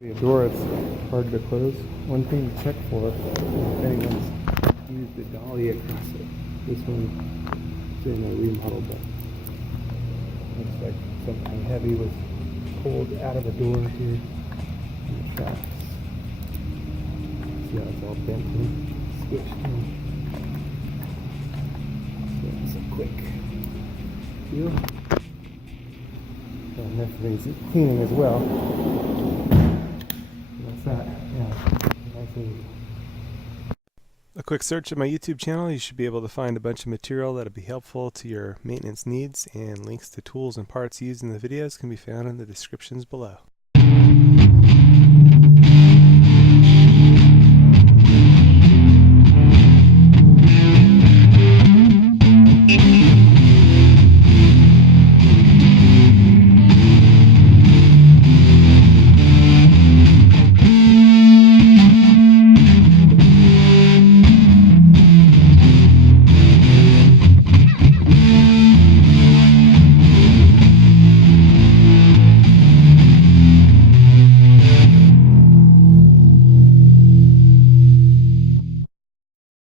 The door is hard to close. One thing to check for if anyone's used the dolly across it. This one is in a remodel, but looks like something heavy was pulled out of a door here in the tracks. See how it's all bent and squished in. So it's a quick deal. And everything's cleaning as well. That's that. Yeah. Nice and easy. A quick search of my YouTube channel, you should be able to find a bunch of material that'll be helpful to your maintenance needs, and links to tools and parts used in the videos can be found in the descriptions below.